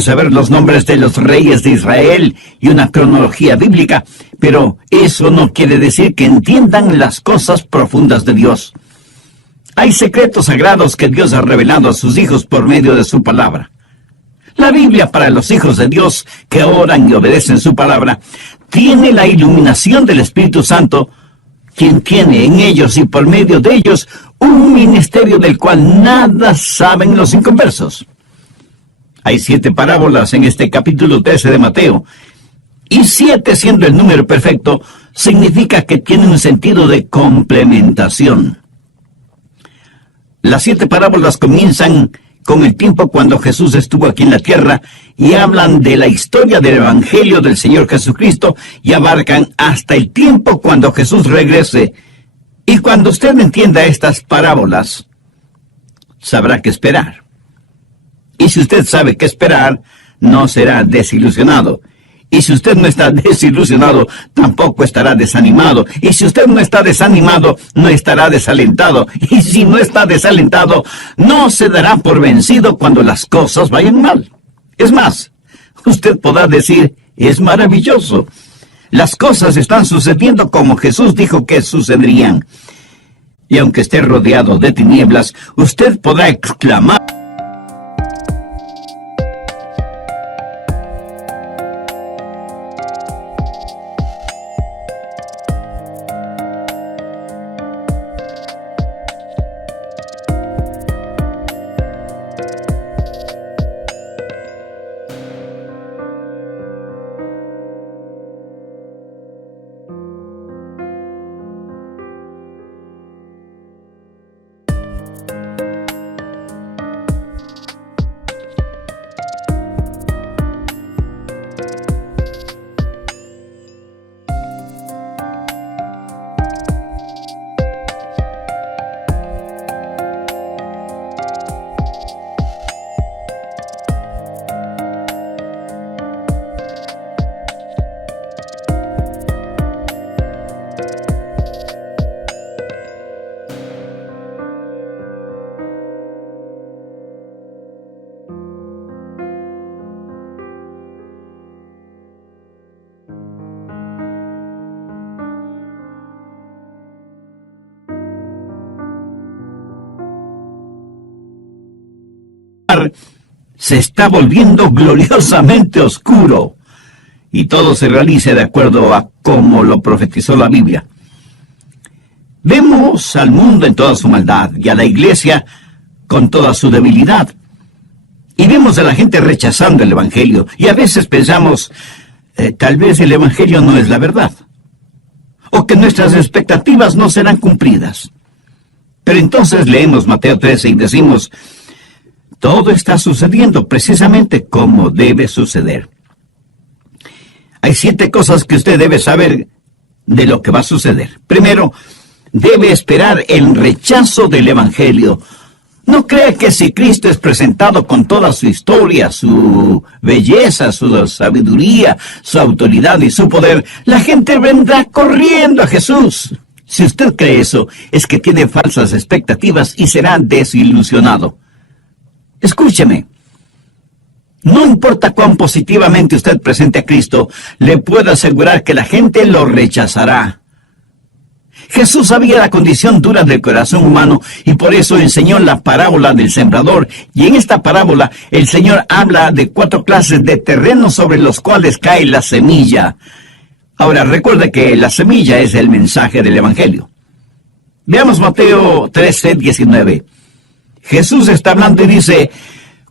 saber los nombres de los reyes de Israel y una cronología bíblica, pero eso no quiere decir que entiendan las cosas profundas de Dios. Hay secretos sagrados que Dios ha revelado a sus hijos por medio de su palabra. La Biblia para los hijos de Dios que oran y obedecen su palabra tiene la iluminación del Espíritu Santo, quien tiene en ellos y por medio de ellos un ministerio del cual nada saben los inconversos. Hay 7 parábolas en este capítulo 13 de Mateo, y 7 siendo el número perfecto, significa que tiene un sentido de complementación. Las 7 parábolas comienzan con el tiempo cuando Jesús estuvo aquí en la tierra y hablan de la historia del Evangelio del Señor Jesucristo y abarcan hasta el tiempo cuando Jesús regrese. Y cuando usted entienda estas parábolas, sabrá qué esperar. Y si usted sabe qué esperar, no será desilusionado. Y si usted no está desilusionado, tampoco estará desanimado. Y si usted no está desanimado, no estará desalentado. Y si no está desalentado, no se dará por vencido cuando las cosas vayan mal. Es más, usted podrá decir, es maravilloso. Las cosas están sucediendo como Jesús dijo que sucederían. Y aunque esté rodeado de tinieblas, usted podrá exclamar: se está volviendo gloriosamente oscuro, y todo se realice de acuerdo a como lo profetizó la Biblia. Vemos al mundo en toda su maldad y a la iglesia con toda su debilidad. Y vemos a la gente rechazando el Evangelio, y a veces pensamos, tal vez el Evangelio no es la verdad, o que nuestras expectativas no serán cumplidas. Pero entonces leemos Mateo 13 y decimos, todo está sucediendo precisamente como debe suceder. Hay 7 cosas que usted debe saber de lo que va a suceder. Primero, debe esperar el rechazo del Evangelio. No cree que si Cristo es presentado con toda su historia, su belleza, su sabiduría, su autoridad y su poder, la gente vendrá corriendo a Jesús. Si usted cree eso, es que tiene falsas expectativas y será desilusionado. Escúcheme, no importa cuán positivamente usted presente a Cristo, le puedo asegurar que la gente lo rechazará. Jesús sabía la condición dura del corazón humano y por eso enseñó la parábola del sembrador. Y en esta parábola el Señor habla de 4 clases de terrenos sobre los cuales cae la semilla. Ahora recuerde que la semilla es el mensaje del Evangelio. Veamos Mateo 13:19. Jesús está hablando y dice,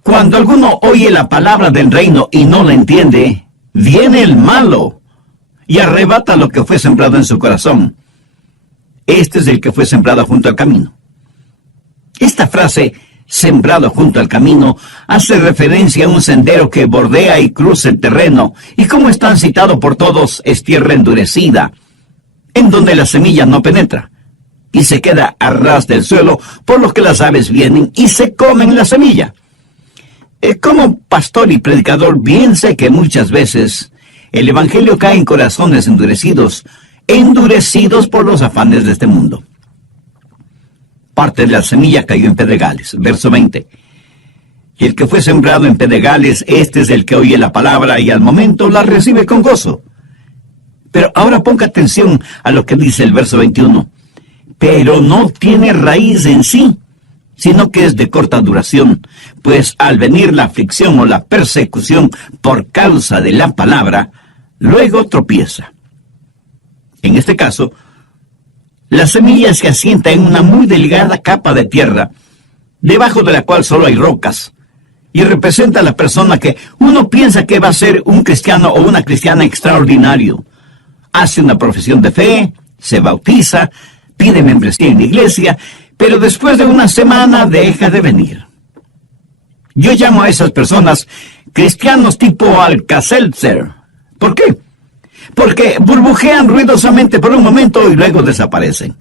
cuando alguno oye la palabra del reino y no la entiende, viene el malo y arrebata lo que fue sembrado en su corazón. Este es el que fue sembrado junto al camino. Esta frase, sembrado junto al camino, hace referencia a un sendero que bordea y cruza el terreno, y como es tan citado por todos, es tierra endurecida, en donde la semilla no penetra, y se queda a ras del suelo, por lo que las aves vienen y se comen la semilla. Como pastor y predicador, bien sé que muchas veces el Evangelio cae en corazones endurecidos por los afanes de este mundo. Parte de la semilla cayó en pedregales. Verso 20. Y el que fue sembrado en pedregales, este es el que oye la palabra y al momento la recibe con gozo. Pero ahora ponga atención a lo que dice el verso 21. Pero no tiene raíz en sí, sino que es de corta duración, pues al venir la aflicción o la persecución por causa de la palabra, luego tropieza. En este caso, la semilla se asienta en una muy delgada capa de tierra, debajo de la cual solo hay rocas, y representa a la persona que uno piensa que va a ser un cristiano o una cristiana extraordinario. Hace una profesión de fe, se bautiza, pide membresía en la iglesia, pero después de una semana deja de venir. Yo llamo a esas personas cristianos tipo Alka-Seltzer. ¿Por qué? Porque burbujean ruidosamente por un momento y luego desaparecen.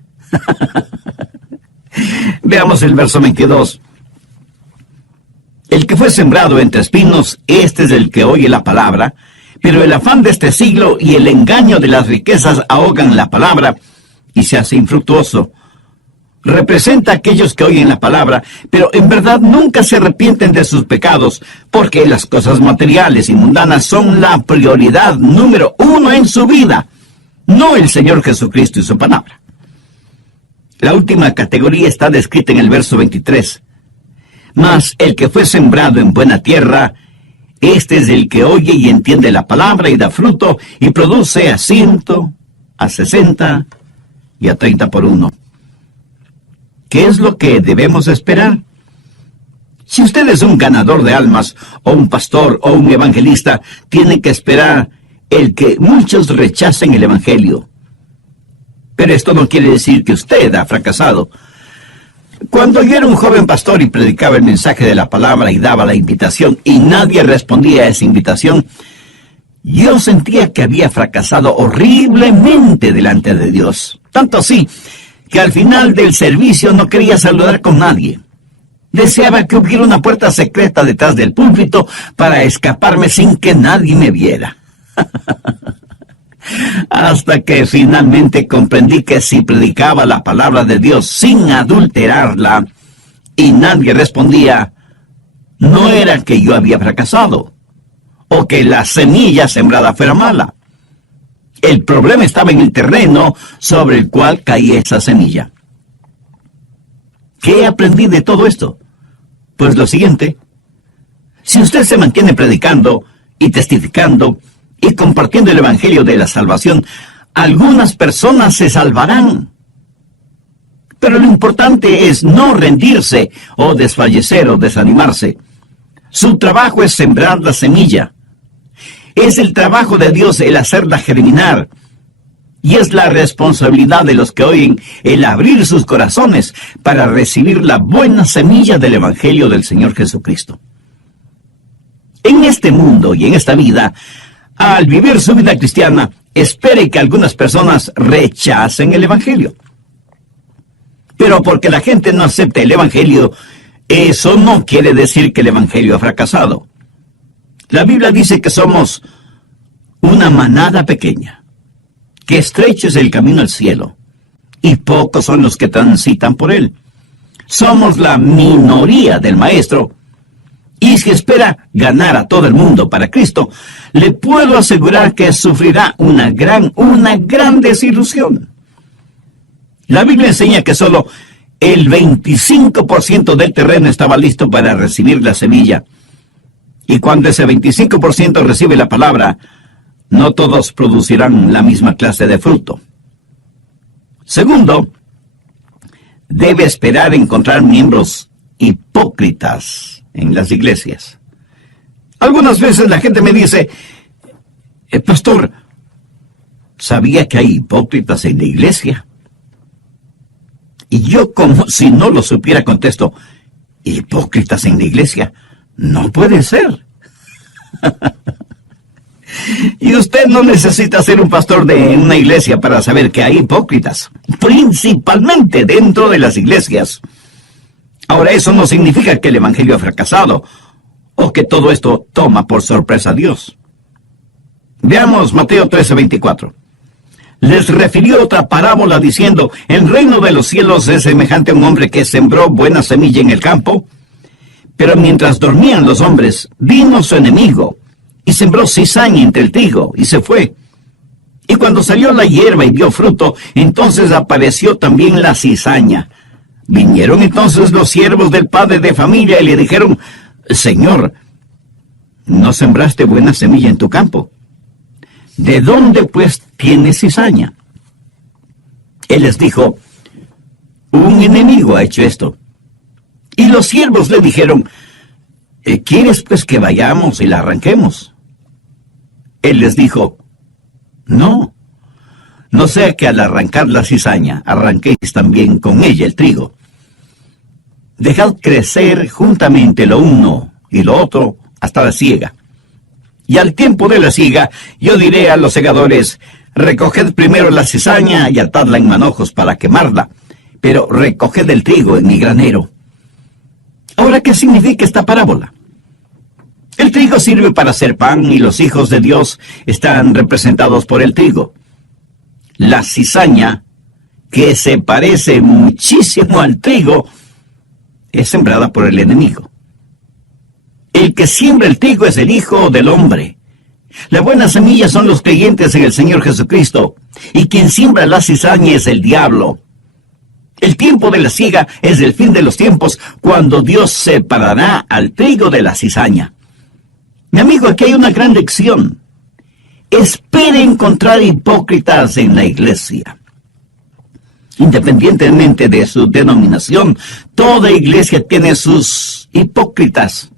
Veamos el verso 22. El que fue sembrado entre espinos, este es el que oye la palabra, pero el afán de este siglo y el engaño de las riquezas ahogan la palabra y se hace infructuoso. Representa a aquellos que oyen la palabra, pero en verdad nunca se arrepienten de sus pecados, porque las cosas materiales y mundanas son la prioridad número uno en su vida, no el Señor Jesucristo y su palabra. La última categoría está descrita en el verso 23. Mas el que fue sembrado en buena tierra, este es el que oye y entiende la palabra y da fruto y produce a 100, a 60 y a 30 por uno. ¿Qué es lo que debemos esperar? Si usted es un ganador de almas, o un pastor, o un evangelista, tiene que esperar el que muchos rechacen el evangelio. Pero esto no quiere decir que usted ha fracasado. Cuando yo era un joven pastor y predicaba el mensaje de la palabra y daba la invitación, y nadie respondía a esa invitación, yo sentía que había fracasado horriblemente delante de Dios. Tanto así, que al final del servicio no quería saludar con nadie. Deseaba que hubiera una puerta secreta detrás del púlpito para escaparme sin que nadie me viera. Hasta que finalmente comprendí que si predicaba la palabra de Dios sin adulterarla y nadie respondía, no era que yo había fracasado o que la semilla sembrada fuera mala. El problema estaba en el terreno sobre el cual caía esa semilla. ¿Qué aprendí de todo esto? Pues lo siguiente. Si usted se mantiene predicando y testificando y compartiendo el evangelio de la salvación, algunas personas se salvarán. Pero lo importante es no rendirse o desfallecer o desanimarse. Su trabajo es sembrar la semilla. Es el trabajo de Dios el hacerla germinar. Y es la responsabilidad de los que oyen el abrir sus corazones para recibir la buena semilla del Evangelio del Señor Jesucristo. En este mundo y en esta vida, al vivir su vida cristiana, espere que algunas personas rechacen el Evangelio. Pero porque la gente no acepta el Evangelio, eso no quiere decir que el Evangelio ha fracasado. La Biblia dice que somos una manada pequeña, que estrecho es el camino al cielo, y pocos son los que transitan por él. Somos la minoría del Maestro, y si espera ganar a todo el mundo para Cristo, le puedo asegurar que sufrirá una gran desilusión. La Biblia enseña que solo el 25% del terreno estaba listo para recibir la semilla. Y cuando ese 25% recibe la palabra, no todos producirán la misma clase de fruto. Segundo, debe esperar encontrar miembros hipócritas en las iglesias. Algunas veces la gente me dice, pastor, ¿sabía que hay hipócritas en la iglesia? Y yo, como si no lo supiera, contesto, ¿hipócritas en la iglesia? No puede ser. Y usted no necesita ser un pastor de una iglesia para saber que hay hipócritas, principalmente dentro de las iglesias. Ahora, eso no significa que el evangelio ha fracasado o que todo esto toma por sorpresa a Dios. Veamos Mateo 13:24. Les refirió otra parábola diciendo, el reino de los cielos es semejante a un hombre que sembró buena semilla en el campo. Pero mientras dormían los hombres, vino su enemigo y sembró cizaña entre el trigo y se fue. Y cuando salió la hierba y dio fruto, entonces apareció también la cizaña. Vinieron entonces los siervos del padre de familia y le dijeron: Señor, ¿no sembraste buena semilla en tu campo? ¿De dónde pues tienes cizaña? Él les dijo: un enemigo ha hecho esto. Y los siervos le dijeron: ¿quieres pues que vayamos y la arranquemos? Él les dijo: no sea que al arrancar la cizaña arranquéis también con ella el trigo. Dejad crecer juntamente lo uno y lo otro hasta la siega. Y al tiempo de la siega, yo diré a los segadores: recoged primero la cizaña y atadla en manojos para quemarla, pero recoged el trigo en mi granero. Ahora, ¿qué significa esta parábola? El trigo sirve para hacer pan y los hijos de Dios están representados por el trigo. La cizaña, que se parece muchísimo al trigo, es sembrada por el enemigo. El que siembra el trigo es el Hijo del Hombre. La buena semilla son los creyentes en el Señor Jesucristo, y quien siembra la cizaña es el diablo. El tiempo de la siega es el fin de los tiempos, cuando Dios separará al trigo de la cizaña. Mi amigo, aquí hay una gran lección. Espere encontrar hipócritas en la iglesia. Independientemente de su denominación, toda iglesia tiene sus hipócritas.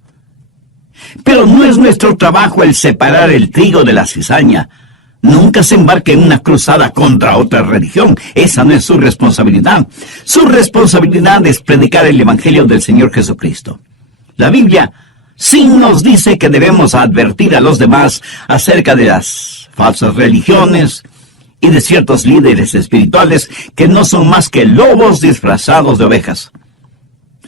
Pero no es nuestro trabajo el separar el trigo de la cizaña. Nunca se embarque en una cruzada contra otra religión. Esa no es su responsabilidad. Su responsabilidad es predicar el Evangelio del Señor Jesucristo. La Biblia sí nos dice que debemos advertir a los demás acerca de las falsas religiones y de ciertos líderes espirituales que no son más que lobos disfrazados de ovejas.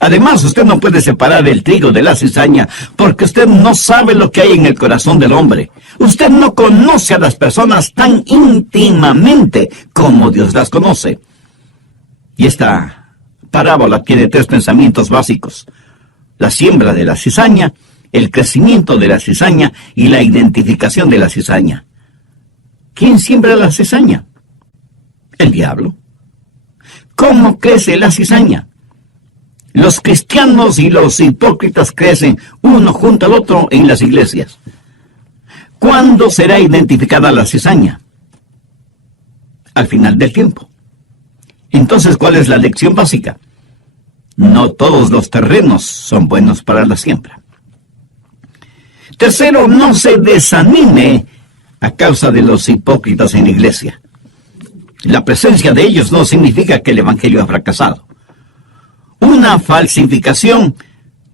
Además, usted no puede separar el trigo de la cizaña porque usted no sabe lo que hay en el corazón del hombre. Usted no conoce a las personas tan íntimamente como Dios las conoce. Y esta parábola tiene 3 pensamientos básicos: la siembra de la cizaña, el crecimiento de la cizaña y la identificación de la cizaña. ¿Quién siembra la cizaña? El diablo. ¿Cómo crece la cizaña? Los cristianos y los hipócritas crecen uno junto al otro en las iglesias. ¿Cuándo será identificada la cizaña? Al final del tiempo. Entonces, ¿cuál es la lección básica? No todos los terrenos son buenos para la siembra. Tercero, no se desanime a causa de los hipócritas en la iglesia. La presencia de ellos no significa que el evangelio ha fracasado. Una falsificación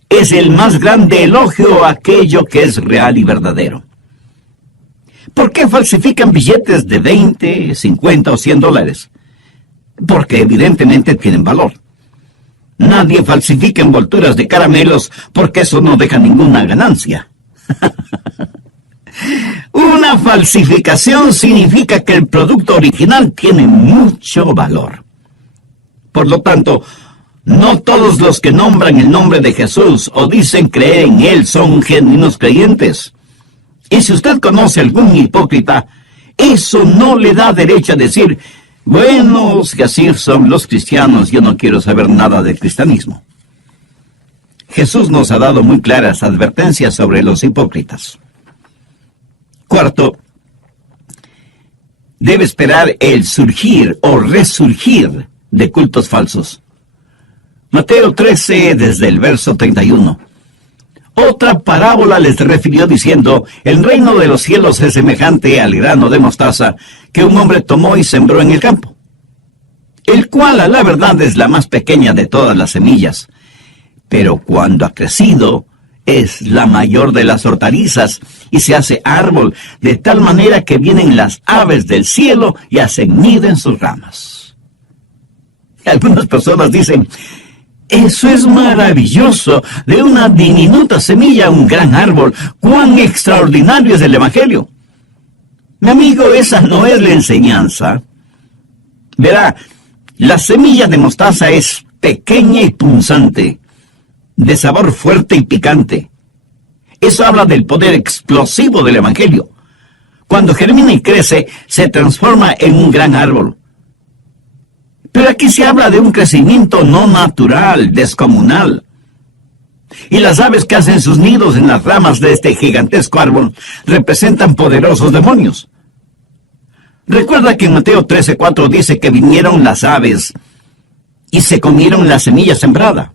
es el más grande elogio a aquello que es real y verdadero. ¿Por qué falsifican billetes de 20, 50 o 100 dólares? Porque evidentemente tienen valor. Nadie falsifica envolturas de caramelos porque eso no deja ninguna ganancia. Una falsificación significa que el producto original tiene mucho valor. Por lo tanto, no todos los que nombran el nombre de Jesús o dicen creer en Él son genuinos creyentes. Y si usted conoce a algún hipócrita, eso no le da derecho a decir: bueno, si así son los cristianos, yo no quiero saber nada del cristianismo. Jesús nos ha dado muy claras advertencias sobre los hipócritas. Cuarto, debe esperar el surgir o resurgir de cultos falsos. Mateo 13, desde el verso 31. Otra parábola les refirió diciendo: el reino de los cielos es semejante al grano de mostaza que un hombre tomó y sembró en el campo, el cual a la verdad es la más pequeña de todas las semillas, pero cuando ha crecido es la mayor de las hortalizas y se hace árbol, de tal manera que vienen las aves del cielo y hacen nido en sus ramas. Algunas personas dicen: eso es maravilloso, de una diminuta semilla un gran árbol. ¡Cuán extraordinario es el Evangelio! Mi amigo, esa no es la enseñanza. Verá, la semilla de mostaza es pequeña y punzante. de sabor fuerte y picante. Eso habla del poder explosivo del Evangelio. Cuando germina y crece, se transforma en un gran árbol. Pero aquí se habla de un crecimiento no natural, descomunal. Y las aves que hacen sus nidos en las ramas de este gigantesco árbol representan poderosos demonios. Recuerda que en Mateo 13:4 dice que vinieron las aves y se comieron la semilla sembrada.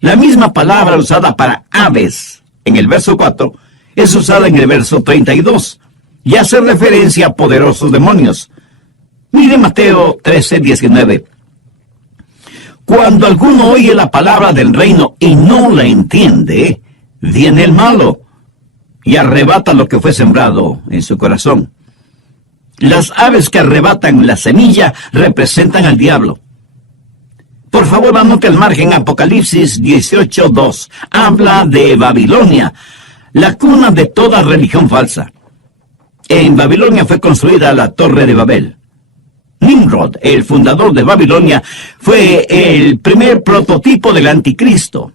La misma palabra usada para aves en el verso 4 es usada en el verso 32 y hace referencia a poderosos demonios. Mire Mateo 13:19. Cuando alguno oye la palabra del reino y no la entiende, viene el malo y arrebata lo que fue sembrado en su corazón. Las aves que arrebatan la semilla representan al diablo. Por favor, anote al margen Apocalipsis 18:2. Habla de Babilonia, la cuna de toda religión falsa. En Babilonia fue construida la Torre de Babel. Nimrod, el fundador de Babilonia, fue el primer prototipo del anticristo.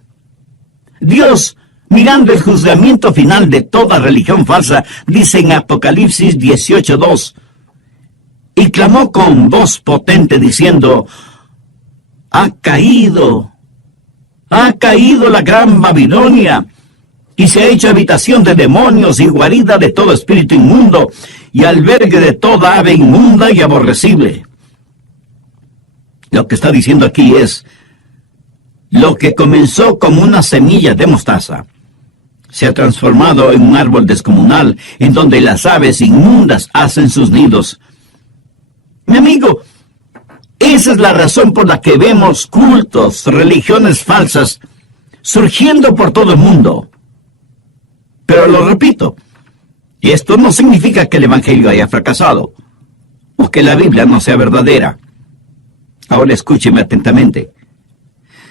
Dios, mirando el juzgamiento final de toda religión falsa, dice en Apocalipsis 18:2, y clamó con voz potente diciendo, ha caído la gran Babilonia, y se ha hecho habitación de demonios y guarida de todo espíritu inmundo, y albergue de toda ave inmunda y aborrecible. Lo que está diciendo aquí es, lo que comenzó como una semilla de mostaza, se ha transformado en un árbol descomunal, en donde las aves inmundas hacen sus nidos. Mi amigo, esa es la razón por la que vemos cultos, religiones falsas, surgiendo por todo el mundo. Pero lo repito, esto no significa que el Evangelio haya fracasado, o que la Biblia no sea verdadera. Ahora escúcheme atentamente.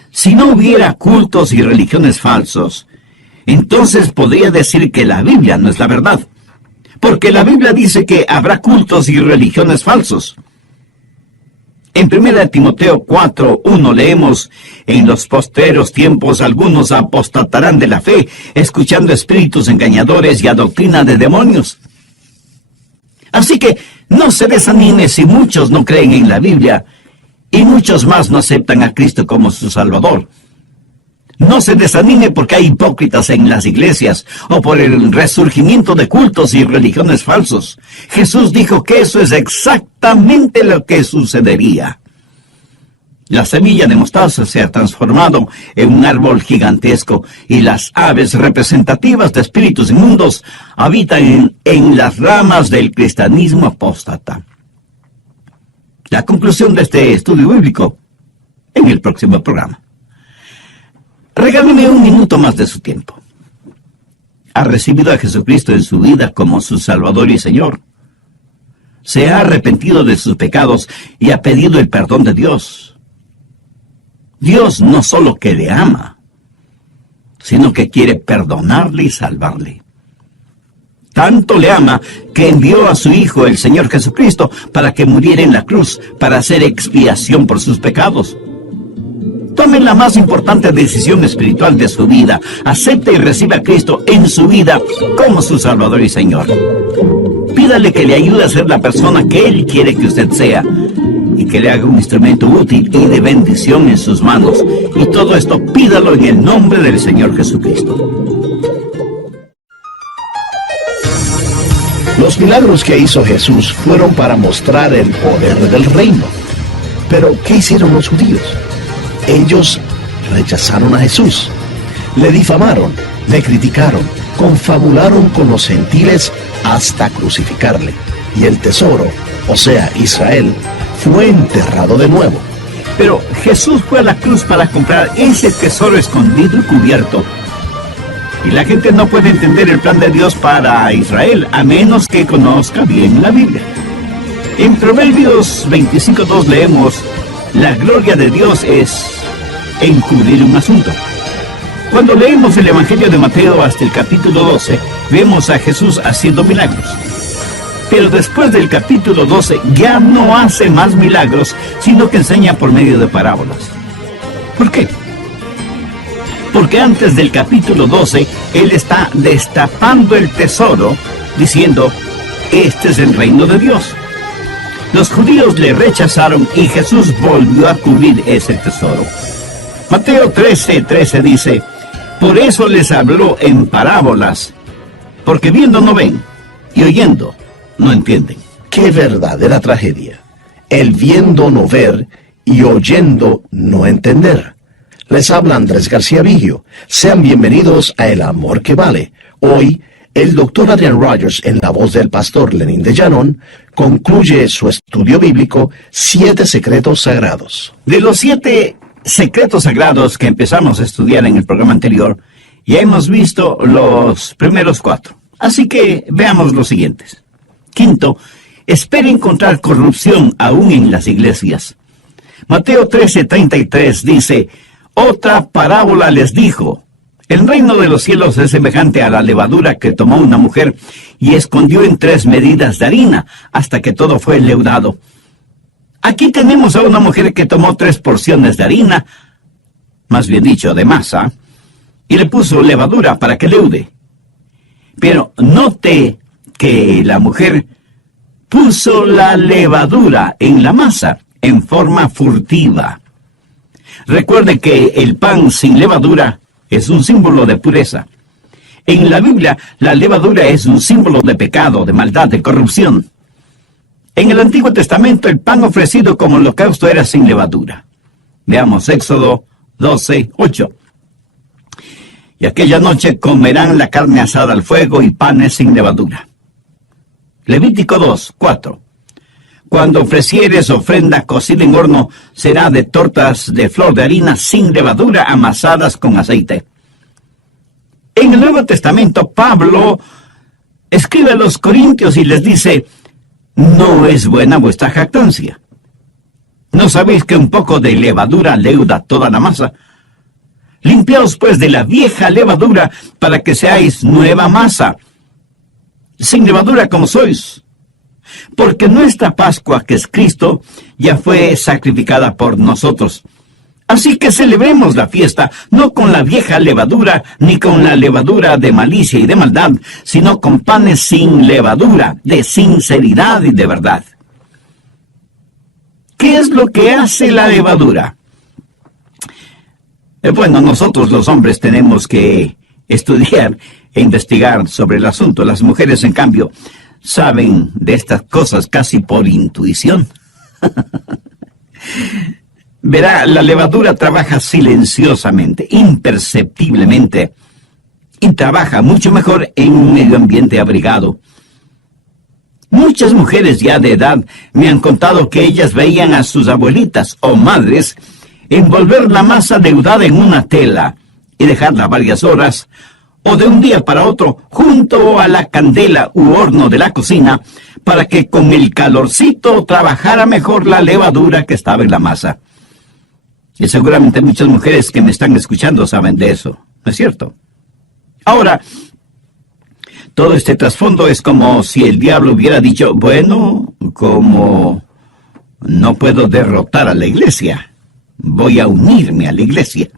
Si no hubiera cultos y religiones falsos, entonces podría decir que la Biblia no es la verdad, porque la Biblia dice que habrá cultos y religiones falsos. En 1 Timoteo 4:1 leemos, en los postreros tiempos algunos apostatarán de la fe, escuchando espíritus engañadores y a doctrina de demonios. Así que no se desanime si muchos no creen en la Biblia y muchos más no aceptan a Cristo como su Salvador. No se desanime porque hay hipócritas en las iglesias o por el resurgimiento de cultos y religiones falsos. Jesús dijo que eso es exactamente lo que sucedería. La semilla de mostaza se ha transformado en un árbol gigantesco y las aves representativas de espíritus inmundos habitan en las ramas del cristianismo apóstata. La conclusión de este estudio bíblico en el próximo programa. Regáleme un minuto más de su tiempo. ¿Ha recibido a Jesucristo en su vida como su Salvador y Señor? ¿Se ha arrepentido de sus pecados y ha pedido el perdón de Dios? Dios no solo que le ama, sino que quiere perdonarle y salvarle. Tanto le ama que envió a su Hijo, el Señor Jesucristo, para que muriera en la cruz, para hacer expiación por sus pecados. Tome la más importante decisión espiritual de su vida. Acepte y reciba a Cristo en su vida como su Salvador y Señor. Pídale que le ayude a ser la persona que Él quiere que usted sea y que le haga un instrumento útil y de bendición en sus manos. Y todo esto pídalo en el nombre del Señor Jesucristo. Los milagros que hizo Jesús fueron para mostrar el poder del reino. Pero, ¿qué hicieron los judíos? Ellos rechazaron a Jesús, le difamaron, le criticaron, confabularon con los gentiles hasta crucificarle. Y el tesoro, o sea, Israel, fue enterrado de nuevo. Pero Jesús fue a la cruz para comprar ese tesoro escondido y cubierto. Y la gente no puede entender el plan de Dios para Israel, a menos que conozca bien la Biblia. En Proverbios 25:2 leemos, la gloria de Dios es encubrir un asunto. Cuando leemos el Evangelio de Mateo hasta el capítulo 12, vemos a Jesús haciendo milagros. Pero después del capítulo 12 ya no hace más milagros, sino que enseña por medio de parábolas. ¿Por qué? Porque antes del capítulo 12, él está destapando el tesoro, diciendo, este es el reino de Dios. Los judíos le rechazaron y Jesús volvió a cubrir ese tesoro. Mateo 13:13 dice, por eso les habló en parábolas, porque viendo no ven, y oyendo no entienden. ¡Qué verdadera tragedia! El viendo no ver y oyendo no entender. Les habla Andrés García Vigio. Sean bienvenidos a El Amor que Vale. Hoy, el doctor Adrian Rogers, en la voz del pastor Lenín de Llanón, concluye su estudio bíblico 7 secretos sagrados. De los 7 secretos sagrados que empezamos a estudiar en el programa anterior, ya hemos visto los primeros 4. Así que veamos los siguientes. Quinto, espera encontrar corrupción aún en las iglesias. Mateo 13:33 dice, otra parábola les dijo, el reino de los cielos es semejante a la levadura que tomó una mujer y escondió en 3 medidas de harina hasta que todo fue leudado. Aquí tenemos a una mujer que tomó 3 porciones de harina, más bien dicho, de masa, y le puso levadura para que leude. Pero note que la mujer puso la levadura en la masa en forma furtiva. Recuerde que el pan sin levadura es un símbolo de pureza. En la Biblia, la levadura es un símbolo de pecado, de maldad, de corrupción. En el Antiguo Testamento, el pan ofrecido como holocausto era sin levadura. Veamos Éxodo 12:8. Y aquella noche comerán la carne asada al fuego y panes sin levadura. Levítico 2:4. Cuando ofrecieres ofrenda cocida en horno, será de tortas de flor de harina sin levadura amasadas con aceite. En el Nuevo Testamento, Pablo escribe a los Corintios y les dice, no es buena vuestra jactancia. ¿No sabéis que un poco de levadura leuda toda la masa? Limpiaos pues de la vieja levadura para que seáis nueva masa, sin levadura como sois. Porque nuestra Pascua, que es Cristo, ya fue sacrificada por nosotros. Así que celebremos la fiesta, no con la vieja levadura, ni con la levadura de malicia y de maldad, sino con panes sin levadura, de sinceridad y de verdad. ¿Qué es lo que hace la levadura? Bueno, nosotros los hombres tenemos que estudiar e investigar sobre el asunto. Las mujeres, en cambio, saben de estas cosas casi por intuición. Verá, la levadura trabaja silenciosamente, imperceptiblemente, y trabaja mucho mejor en un medio ambiente abrigado. Muchas mujeres ya de edad me han contado que ellas veían a sus abuelitas o madres envolver la masa leudada en una tela y dejarla varias horas, o de un día para otro, junto a la candela u horno de la cocina, para que con el calorcito trabajara mejor la levadura que estaba en la masa. Y seguramente muchas mujeres que me están escuchando saben de eso, ¿no es cierto? Ahora, todo este trasfondo es como si el diablo hubiera dicho, bueno, como no puedo derrotar a la iglesia, voy a unirme a la iglesia.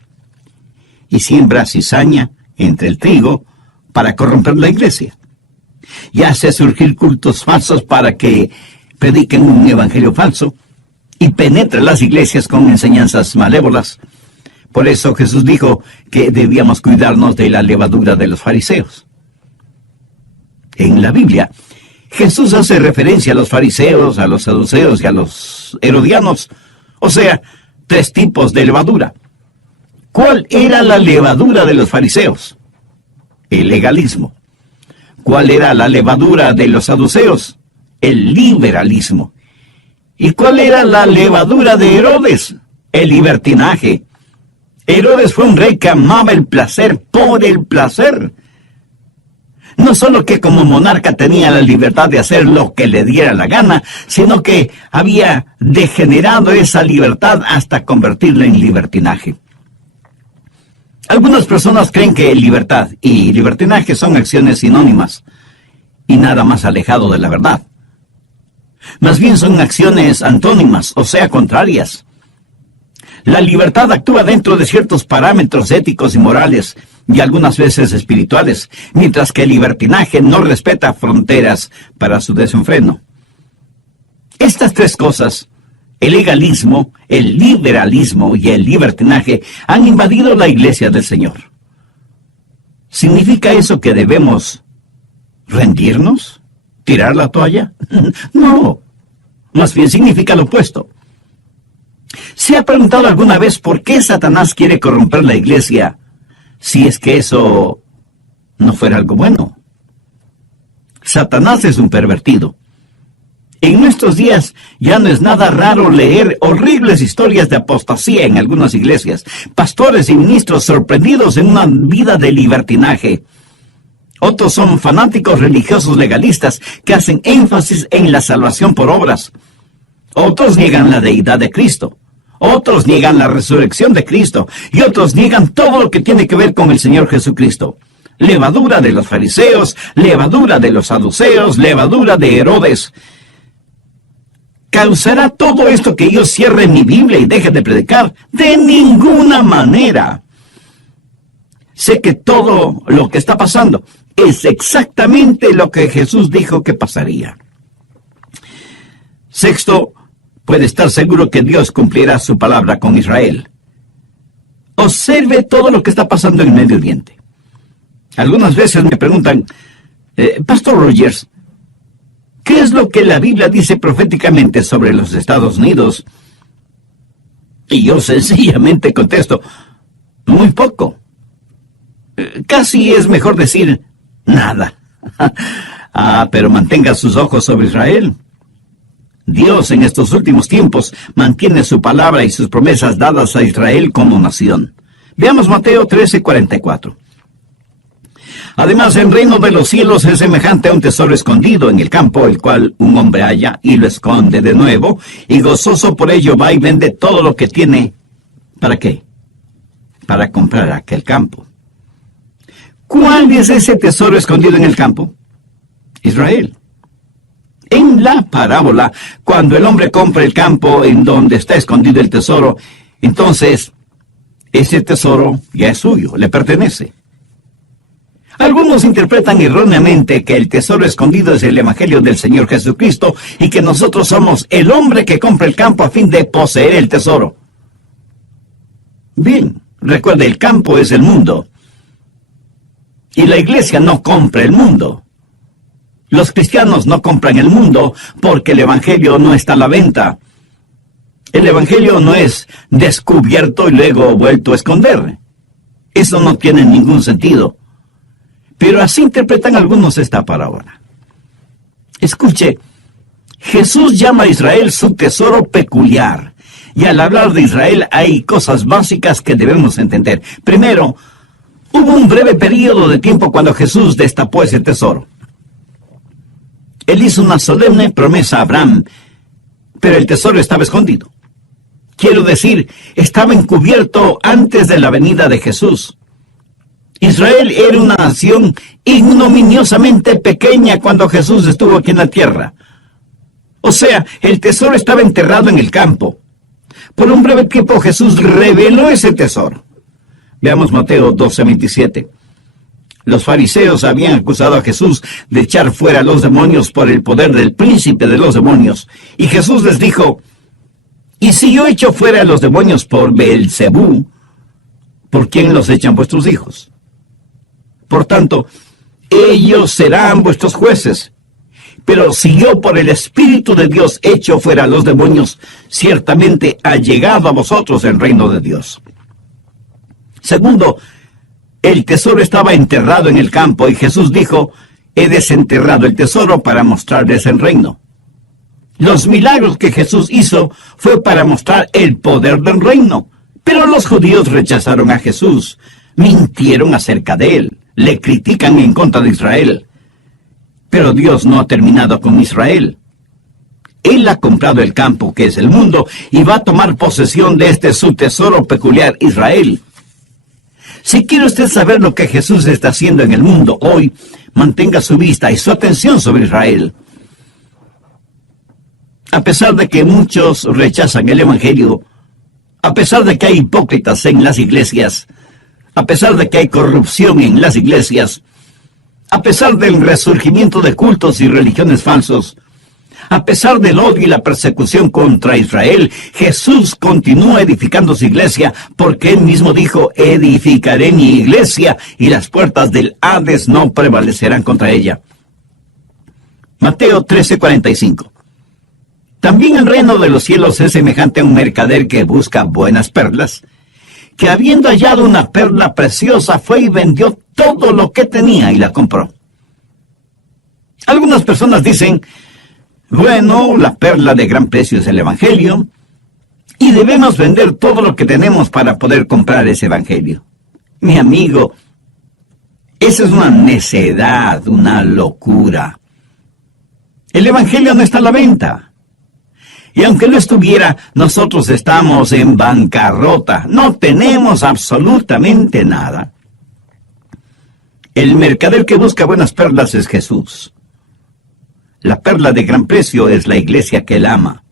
Y siembra cizaña entre el trigo para corromper la iglesia. Y hace surgir cultos falsos para que prediquen un evangelio falso y penetre las iglesias con enseñanzas malévolas. Por eso Jesús dijo que debíamos cuidarnos de la levadura de los fariseos. En la Biblia, Jesús hace referencia a los fariseos, a los saduceos y a los herodianos, o sea, 3 tipos de levadura. ¿Cuál era la levadura de los fariseos? El legalismo. ¿Cuál era la levadura de los saduceos? El liberalismo. ¿Y cuál era la levadura de Herodes? El libertinaje. Herodes fue un rey que amaba el placer por el placer. No solo que como monarca tenía la libertad de hacer lo que le diera la gana, sino que había degenerado esa libertad hasta convertirla en libertinaje. Algunas personas creen que libertad y libertinaje son acciones sinónimas y nada más alejado de la verdad. Más bien son acciones antónimas, o sea, contrarias. La libertad actúa dentro de ciertos parámetros éticos y morales, y algunas veces espirituales, mientras que el libertinaje no respeta fronteras para su desenfreno. Estas tres cosas, el legalismo, el liberalismo y el libertinaje, han invadido la iglesia del Señor. ¿Significa eso que debemos rendirnos? ¿Tirar la toalla? No, más bien significa lo opuesto. ¿Se ha preguntado alguna vez por qué Satanás quiere corromper la iglesia si es que eso no fuera algo bueno? Satanás es un pervertido. En nuestros días ya no es nada raro leer horribles historias de apostasía en algunas iglesias, pastores y ministros sorprendidos en una vida de libertinaje. Otros son fanáticos religiosos legalistas que hacen énfasis en la salvación por obras. Otros niegan la deidad de Cristo. Otros niegan la resurrección de Cristo. Y otros niegan todo lo que tiene que ver con el Señor Jesucristo. Levadura de los fariseos, levadura de los saduceos, levadura de Herodes. ¿Causará todo esto que yo cierre mi Biblia y deje de predicar? De ninguna manera. Sé que todo lo que está pasando es exactamente lo que Jesús dijo que pasaría. Sexto, puede estar seguro que Dios cumplirá su palabra con Israel. Observe todo lo que está pasando en Medio Oriente. Algunas veces me preguntan, Pastor Rogers, ¿qué es lo que la Biblia dice proféticamente sobre los Estados Unidos? Y yo sencillamente contesto, muy poco. Casi es mejor decir nada. Pero mantenga sus ojos sobre Israel. Dios en estos últimos tiempos mantiene su palabra y sus promesas dadas a Israel como nación. Veamos Mateo 13:44. Además, el reino de los cielos es semejante a un tesoro escondido en el campo, el cual un hombre halla y lo esconde de nuevo, y gozoso por ello va y vende todo lo que tiene. ¿Para qué? Para comprar aquel campo. ¿Cuál es ese tesoro escondido en el campo? Israel. En la parábola, cuando el hombre compra el campo en donde está escondido el tesoro, entonces ese tesoro ya es suyo, le pertenece. Algunos interpretan erróneamente que el tesoro escondido es el Evangelio del Señor Jesucristo y que nosotros somos el hombre que compra el campo a fin de poseer el tesoro. Bien, recuerde, el campo es el mundo. Y la iglesia no compra el mundo. Los cristianos no compran el mundo porque el Evangelio no está a la venta. El Evangelio no es descubierto y luego vuelto a esconder. Eso no tiene ningún sentido. Pero así interpretan algunos esta parábola. Escuche, Jesús llama a Israel su tesoro peculiar. Y al hablar de Israel hay cosas básicas que debemos entender. Primero, hubo un breve periodo de tiempo cuando Jesús destapó ese tesoro. Él hizo una solemne promesa a Abraham, pero el tesoro estaba escondido. Quiero decir, estaba encubierto antes de la venida de Jesús. Israel era una nación ignominiosamente pequeña cuando Jesús estuvo aquí en la tierra. O sea, el tesoro estaba enterrado en el campo. Por un breve tiempo Jesús reveló ese tesoro. Veamos Mateo 12:27. Los fariseos habían acusado a Jesús de echar fuera a los demonios por el poder del príncipe de los demonios. Y Jesús les dijo, ¿y si yo echo fuera a los demonios por Beelzebú, por quién los echan vuestros hijos? Por tanto, ellos serán vuestros jueces. Pero si yo por el Espíritu de Dios echo fuera a los demonios, ciertamente ha llegado a vosotros el reino de Dios. Segundo, el tesoro estaba enterrado en el campo y Jesús dijo, he desenterrado el tesoro para mostrarles el reino. Los milagros que Jesús hizo fue para mostrar el poder del reino. Pero los judíos rechazaron a Jesús, mintieron acerca de él, le critican en contra de Israel. Pero Dios no ha terminado con Israel. Él ha comprado el campo, que es el mundo, y va a tomar posesión de este su tesoro peculiar, Israel. Si quiere usted saber lo que Jesús está haciendo en el mundo hoy, mantenga su vista y su atención sobre Israel. A pesar de que muchos rechazan el Evangelio, A pesar de que hay hipócritas en las iglesias, a pesar de que hay corrupción en las iglesias, a pesar del resurgimiento de cultos y religiones falsos, a pesar del odio y la persecución contra Israel, Jesús continúa edificando su iglesia porque Él mismo dijo, edificaré mi iglesia y las puertas del Hades no prevalecerán contra ella. Mateo 13:45. También el reino de los cielos es semejante a un mercader que busca buenas perlas, que habiendo hallado una perla preciosa fue y vendió todo lo que tenía y la compró. Algunas personas dicen, bueno, la perla de gran precio es el Evangelio, y debemos vender todo lo que tenemos para poder comprar ese Evangelio. Mi amigo, esa es una necedad, una locura. El Evangelio no está a la venta. Y aunque no estuviera, nosotros estamos en bancarrota. No tenemos absolutamente nada. El mercader que busca buenas perlas es Jesús. La perla de gran precio es la iglesia que Él ama.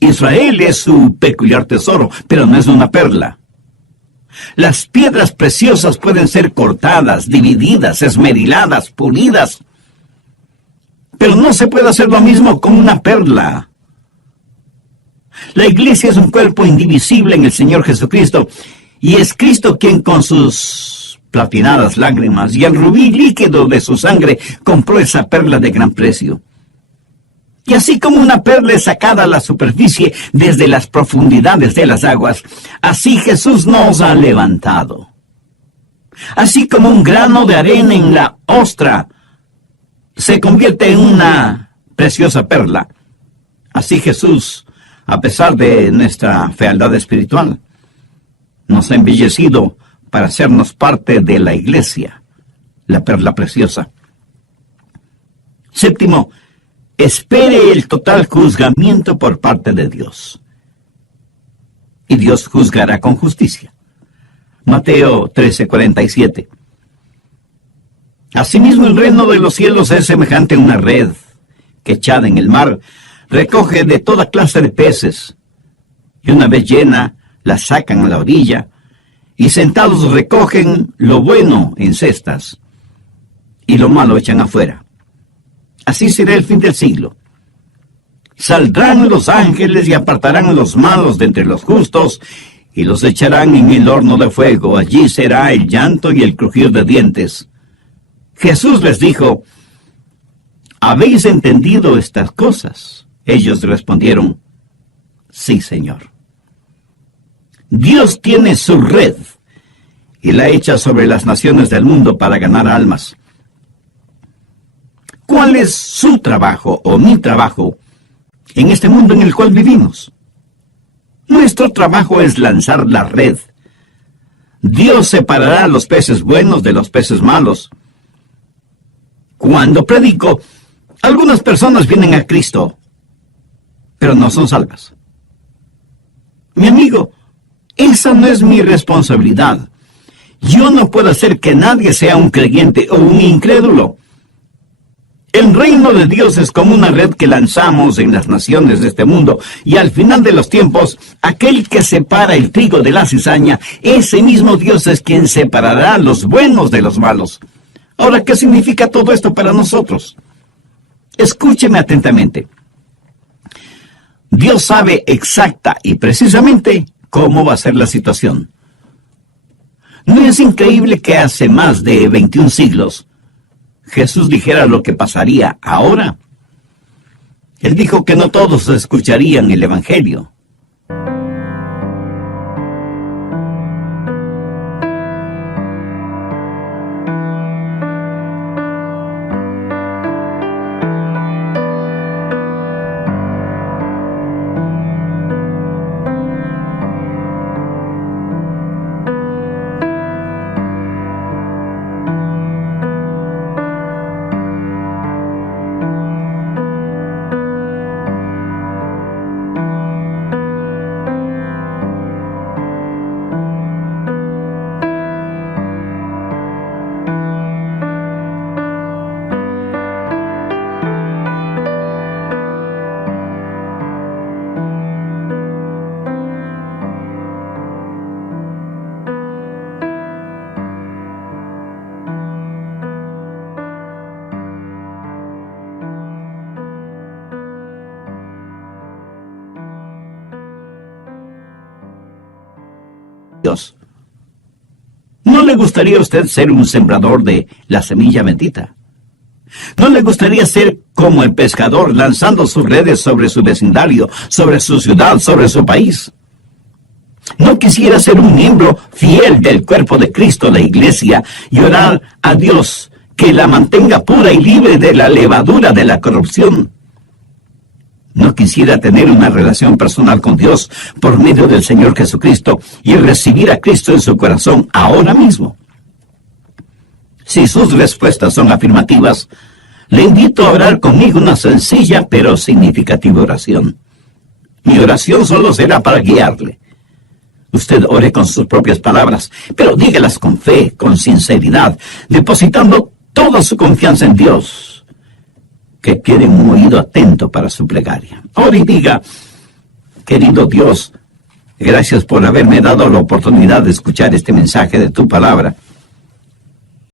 Israel es su peculiar tesoro, pero no es una perla. Las piedras preciosas pueden ser cortadas, divididas, esmeriladas, pulidas. Pero no se puede hacer lo mismo con una perla. La iglesia es un cuerpo indivisible en el Señor Jesucristo, y es Cristo quien con sus platinadas lágrimas y el rubí líquido de su sangre compró esa perla de gran precio. Y así como una perla es sacada a la superficie desde las profundidades de las aguas, así Jesús nos ha levantado. Así como un grano de arena en la ostra se convierte en una preciosa perla, así Jesús, a pesar de nuestra fealdad espiritual, nos ha embellecido para hacernos parte de la iglesia, la perla preciosa. Séptimo, espere el total juzgamiento por parte de Dios. Y Dios juzgará con justicia. Mateo 13:47. Asimismo, el reino de los cielos es semejante a una red que echada en el mar recoge de toda clase de peces, y una vez llena, la sacan a la orilla, y sentados recogen lo bueno en cestas, y lo malo echan afuera. Así será el fin del siglo. Saldrán los ángeles y apartarán a los malos de entre los justos, y los echarán en el horno de fuego. Allí será el llanto y el crujir de dientes. Jesús les dijo, ¿habéis entendido estas cosas? Ellos respondieron, sí, Señor. Dios tiene su red y la echa sobre las naciones del mundo para ganar almas. ¿Cuál es su trabajo o mi trabajo en este mundo en el cual vivimos? Nuestro trabajo es lanzar la red. Dios separará los peces buenos de los peces malos. Cuando predico, algunas personas vienen a Cristo, pero no son salvas. Mi amigo, esa no es mi responsabilidad. Yo no puedo hacer que nadie sea un creyente o un incrédulo. El reino de Dios es como una red que lanzamos en las naciones de este mundo, y al final de los tiempos, aquel que separa el trigo de la cizaña, ese mismo Dios es quien separará los buenos de los malos. Ahora, ¿qué significa todo esto para nosotros? Escúcheme atentamente. Dios sabe exacta y precisamente cómo va a ser la situación. ¿No es increíble que hace más de 21 siglos Jesús dijera lo que pasaría ahora? Él dijo que no todos escucharían el Evangelio. Dios. ¿No le gustaría a usted ser un sembrador de la semilla bendita? ¿No le gustaría ser como el pescador lanzando sus redes sobre su vecindario, sobre su ciudad, sobre su país? ¿No quisiera ser un miembro fiel del cuerpo de Cristo, la iglesia, y orar a Dios que la mantenga pura y libre de la levadura de la corrupción? ¿No quisiera tener una relación personal con Dios por medio del Señor Jesucristo y recibir a Cristo en su corazón ahora mismo? Si sus respuestas son afirmativas, le invito a orar conmigo una sencilla pero significativa oración. Mi oración solo será para guiarle. Usted ore con sus propias palabras, pero dígalas con fe, con sinceridad, depositando toda su confianza en Dios. Que quede un oído atento para su plegaria. Ore y diga: querido Dios, gracias por haberme dado la oportunidad de escuchar este mensaje de tu palabra.